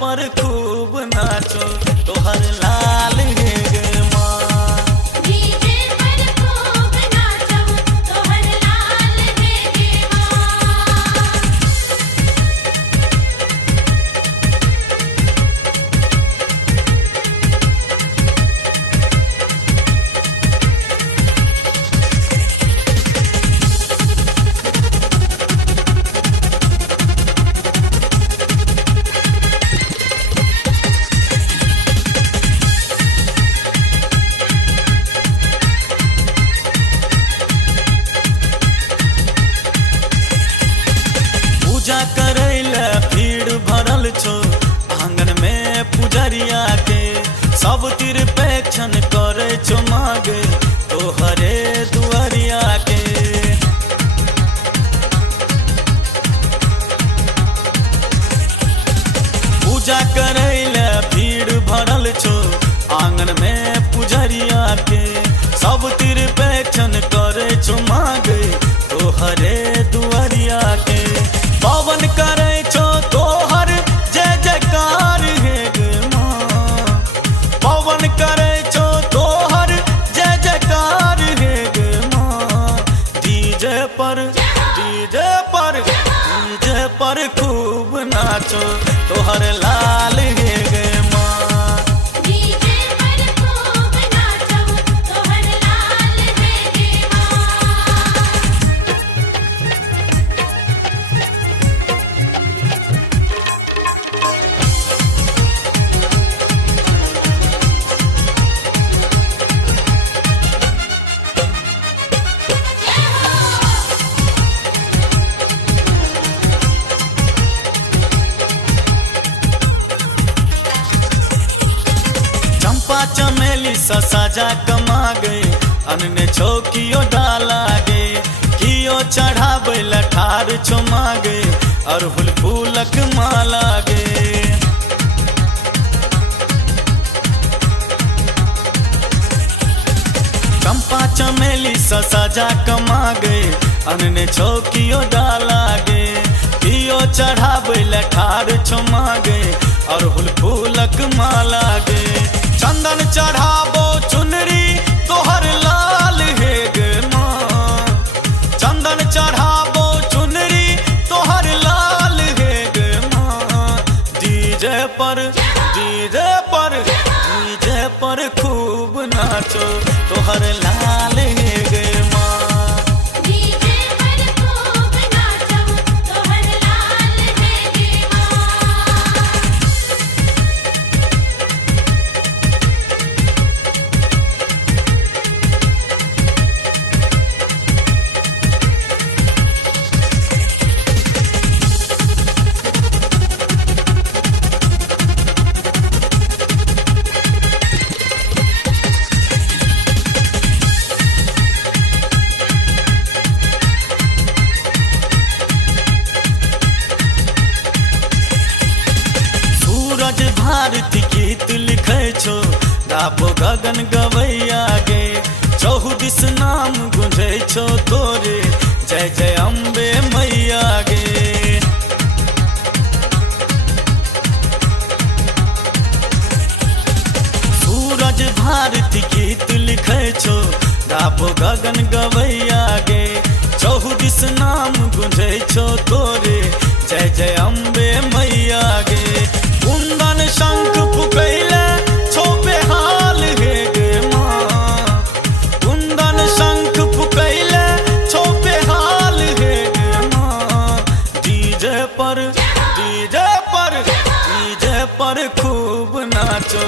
पर खूब नाचो तोहर लाल हे गे माँ। डीजे पर खूब नाचो तोहर लाल हे गे माँ। पूजा करैले भीड़ भरल छो आंगन में पुजरिया के सब तिरपेक्षण करे छो मांगे तोहरे दुआरिया के। पूजा करैले भीड़ भरल छो आंगन में पुजरिया के सब तिरपेक्षण करे छो मांगे तोहरे दुआरिया के। पवन करे छो तोहर जय जयकार हे गे माँ। पवन करे छो तोहर जय जयकार हे गे माँ। डीजे पर खूब नाचो तोहर लाल हे गे माँ। डीजे पर खूब नाचो तोहर लाल हे गे माँ। चंपा चमेली सजा कमा गए अन्य छौकियो डाला गे कियो चढ़ावे लठार छो मागे अरहुल फूलक माला गे। चंपा चमेली सजा कमा गए अन्य छौकियो डाला गे कियो चढ़ावे लठार छो मागे अरहुल फूलक माला गे। चंदन चढ़ाबो चुनरी तोहर लाल हे गे माँ। चंदन चढ़ाबो चुनरी तोहर लाल हे गे माँ। डीजे पर खूब नाचो तोहर लाल हे गे माँ। डीजे पर खूब नाचो तोहर लाल हे गे माँ। सूरज भारती गीत लिखे छो गाबो गगन गवैया गे चहु दिस नाम गुंजे छो तोरे जय जय अम्बे मैया गे। सूरज भारती गीत लिखे छो गाबो गगन गवैया गे चहु दिस नाम गुंजे छो तोरे जय जय अम्बे मैया गे। कुंदन शंख फुकैले छो बेहाल हे गे माँ। कुंदन शंख फुकैले छो बेहाल हे गे माँ। डीजे पर खूब नाचो